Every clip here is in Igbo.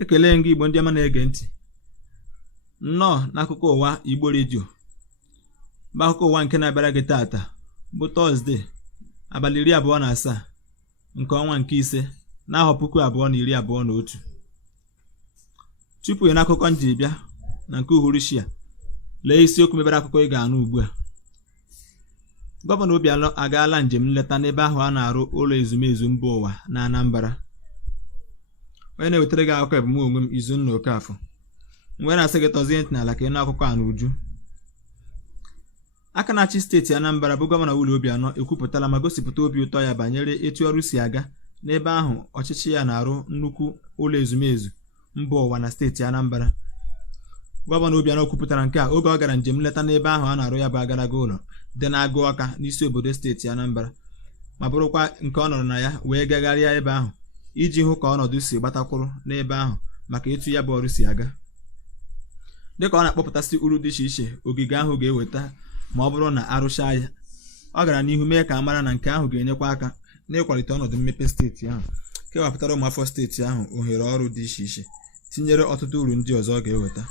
Ekele gị Igbo ndị ọma na-ege ntị. Nnọọ n'akụkọ ụwa Igbo redio bụ akụkọ ụwa nke na-abịara gị taata bụ Tọzdee abalị 27 nke ọnwa nke ise n'afọ 2021. Tupu ị n'akụkọ nji bịa na nke uhuruchi a, lee isiokwu mebere akụkọ ị ga-anụ ugbu a. Gọvanọ Obianọ agaala njem nleta n'ebe ahụ a na-arụ ụlọ ezumezu mba ụwa na Anambra. Onye na-ewetara gị akụkọ bụ m onwe m, Izunna Okafọ. Mgbe na-asị gị tọzie ntị n'ala ka ị nụ akụkọ a n'uju. Aka na-achị steeti Anambra bụ Gọvanọ Willie Obianọ ekwupụtala ma gosipụta obi ụtọ ya banyere etu ọrụ si aga n'ebe ahụ ọchịchị ya na-arụ nnukwu ụlọ ezumezu mba ụwa na steeti Anambra. Gọvanọ Obianọ kwupụtara nke a oge ọ gara njem nleta n'ebe ahụ a na-arụ ya bụ agadaga ụlọ dị n'Agụ Ọka n'isi obodo steeti Anambra, ma bụrụkwa nke ọ nọrọ na ya wee gagharịa ebe ahụ iji hụ ka ọnọdụ si gbatakwụrụ n'ebe ahụ maka etu ya bụ ọrụ si aga. Dịka ọ na-akpọpụtasị uru dị iche iche ogige ahụ ga-eweta ma ọ bụrụ na arụchaa ya, ọ gara n'ihu mee ka a mara na nke ahụ ga-enyekwa aka n'ịkwalite ọnọdụ mmepe steeti ahụ, kewapụtara ụmụafọ steeti ahụ ohere ọrụ dị iche iche, tinyere ọtụtụ uru ndị ọzọ ọ ga-eweta.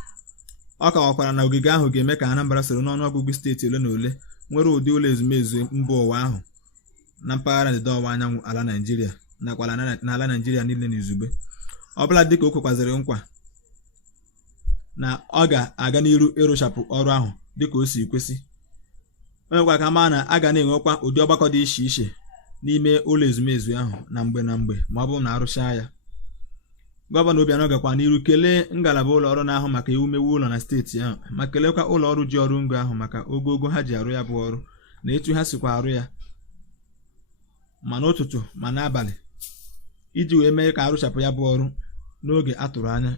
Ọ kọwakwara na ogige ahụ ga-eme ka Anambra soro n'ọnụọgụgụ steeti ole na ole nwere ụdị ụlọ ezumezu mba ụwa ahụ na mpaghara ndịda ọwụwa anyanwụ ala Naịjirịa nakwa n'ala Naịjirịa niile n'izugbe. Ọbụla dịka o kwekwaziri nkwa na ọ ga-aga n'iru ịrụchapụ ọrụ ahụ dịka o si kwesị. O nwekwa ka maa na a ga na-enwekwa ụdị ọgbakọ dị iche iche n'ime ụlọ ezumezu ahụ na mgbe ma ọ bụrụ na arụchaa ya. Gọvanọ Obianọ gakwa n'iru kelee ngalaba ụlọ ọrụ na-ahụ maka ewumewu ụlọ na steeti ahụ, ma kelekwa ụlọ ọrụ ji ọrụ ngo ahụ maka ogogo ha ji arụ ya bụ ọrụ na etu ha sikwa arụ ya ma n'ụtụtụ ma n'abalị iji wee mee ka arụchapụ ya bụ ọrụ n'oge a tụrụ anya.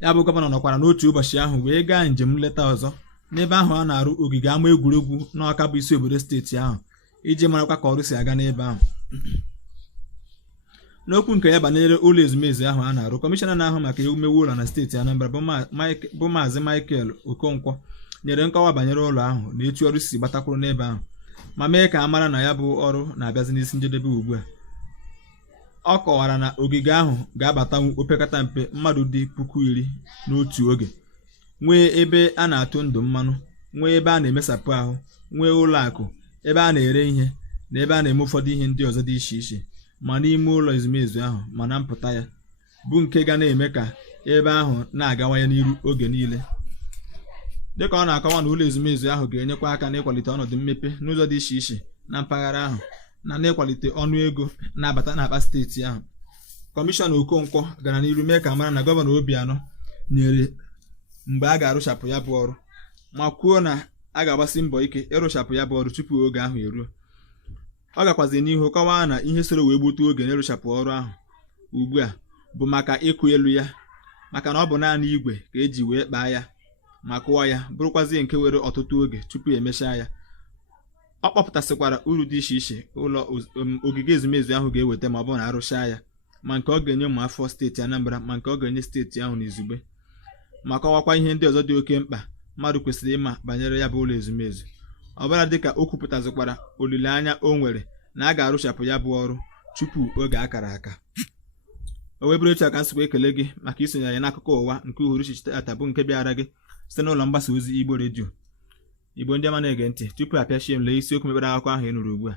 Ya bụ gọvanọ nọkwara n'otu ụbọchị ahụ wee gaa njem nleta ọzọ n'ebe ahụ a na-arụ ogige ama egwuregwu n'Awka bụ isi obodo steeti ahụ iji marakwa ka ọrụ si aga n'ebe ahụ. N'okwu nke ya banyere ụlọ ezumezu ahụ a na-arụ, kọmishọna na-ahụ maka ewumewu ụlọ na steeti Anambra bụ Maazị Michael Okonkwo nyere nkọwa banyere ụlọ ahụ na etu ọrụ si gbatakwuru n'ebe ahụ ma mee ka a mara na ya bụ ọrụ na-abịazi n'isi njedebe ugbu a. Ọ kọwara na ogige ahụ ga-abatanwu opekata mpe mmadụ dị 10,000 n'otu oge, nwee ebe a na-atụ ndụ mmanụ, nwee ebe a na-emesapụ ahụ, nwee ụlọ akụ, ebe a na-ere ihe na ebe a na-eme ụfọdụ ihe ndị ọzọ dị iche iche ma n'ime ụlọ ezumezu ahụ ma na mpụta ya, bụ nke ga na-eme ka ebe ahụ na-agawanye n'iru oge niile. Dịka ọ na-akọwa na ụlọ ezumezu ahụ ga-enyekwa aka n'ịkwalite ọnọdụ mmepe n'ụzọ dị iche iche na mpaghara ahụ na n'ịkwalite ọnụ ego na-abata n'akpa steeti ahụ. Kọmishọna Okonkwo gara n'iru mee ka mara na Gọvanọ Obianọ nyere mgbe a ga-arụchapụ ya bụ ọrụ ma kwuo na a ga-agbasi mbọ ike ịrụchapụ ya bụ ọrụ tupu oge ahụ eruo. Ọ gakwazi n'ihu kọwaa na ihe soro wee gbutu oge n'ịrụchapụ ọrụ ahụ ugbu a bụ maka ịkụ elu ya, maka na ọ bụ naanị igwe ka eji wee kpaa ya ma kụọ ya, bụrụkwazi nke were ọtụtụ oge tupu emechaa ya. Ọ kpọpụtasịkwara uru dị iche iche ụlọ ogige ezumezu ahụ ga-eweta ma ọ bụrụ na arụchaa ya, ma nke ọ ga-enye ụmụafọ steeti Anambra ma nke ọ ga-enye steeti ahụ n'izugbe, ma kọwakwa ihe ndị ọzọ dị oke mkpa mmadụ kwesịrị ịma banyere ya bụ ụlọ ezumezu. Ọbụla dịka o kwupụtazikwara olileanya o nwere na a ga-arụchapụ ya bụ ọrụ tupu oge akara aka. O wee bụrụ etu a ka nsịkwa ekele gị maka isonye anyị n'akụkọ ụwa nke uhuruchi taata bụ nke bịara gị site n'ụlọ mgbasa ozi Igbo redio. Igbo ndị ọma na-ege ntị, tupu apịachie m lee isiokwu mebere akụkọ ahụ ị nụrụ ugbu a.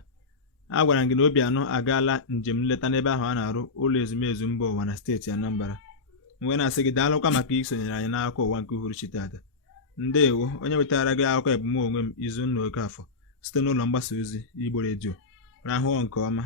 A gwara m gị na Obianọ agaala njem nleta n'ebe ahụ a na-arụ ụlọ ezumezu mba ụwa na steeti Anambra. Mgbe na-asị gị daalụkwa maka isonyere anyị n'akụkọ ụwa nke uhuruchi taata. Ndeewo. Onye wetara gị akụkọ bụ m onwe m, Izunna Okafọ, site n'ụlọ mgbasa ozi Igbo redio. Rahụọ nke ọma.